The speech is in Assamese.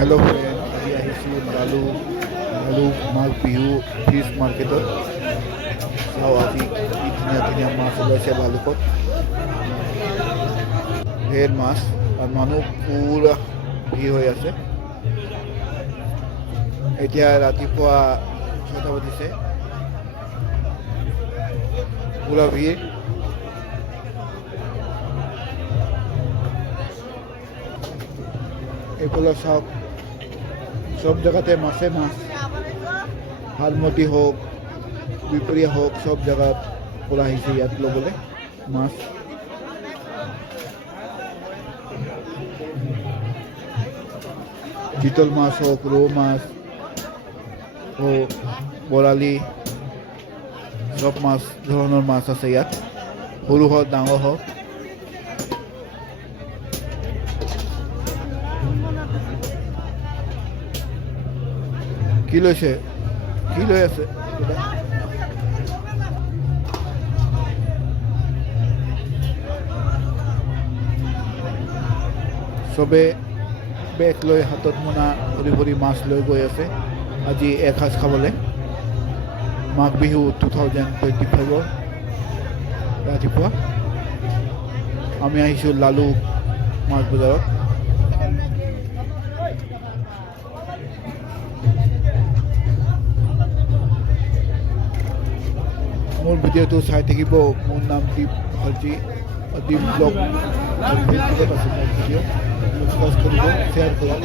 हेलो फ्रेंड, আজি আহিছোঁ লালু মাঘ বিহু ফিছ মাৰ্কেটত। চাওঁ আজি কি ধুনীয়া ধুনীয়া মাছ ওলাইছে লালুকত। ঢেৰ মাছ আৰু মানুহ পুৰা ভিৰ হৈ আছে। এতিয়া ৰাতিপুৱা 6টা বাজিছে, পুৰা ভিৰ। এইফালে চাওক, সব জেগাতে মাছে মাছ। হালমতি হোক, বিপৰীয়া হোক, সব জেগাত পৰা আহিছে ইয়াত ল'বলৈ মাছ। চিতল মাছ হোক, ৰৌ মাছ হোক, বৰালি, সব মাছ ধৰণৰ মাছ আছে ইয়াত, সৰু হওক ডাঙৰ হওক। কি লৈছে, কি লৈ আছে? চবে বেগ লৈ হাতত মোনা ভৰি ভৰি মাছ লৈ গৈ আছে আজি এসাঁজ খাবলৈ। মাঘ বিহু 2025 ৰাতিপুৱা আমি আহিছোঁ লালু মাছ বজাৰত। মোৰ ভিডিঅ'টো চাই থাকিব। মোৰ নাম দীপ মুখাৰ্জী, দীপ ব্লগ ফেচবুকত আছে মোৰ ভিডিঅ'। সাবস্ক্ৰাইব কৰিব, শ্বেয়াৰ কৰিব।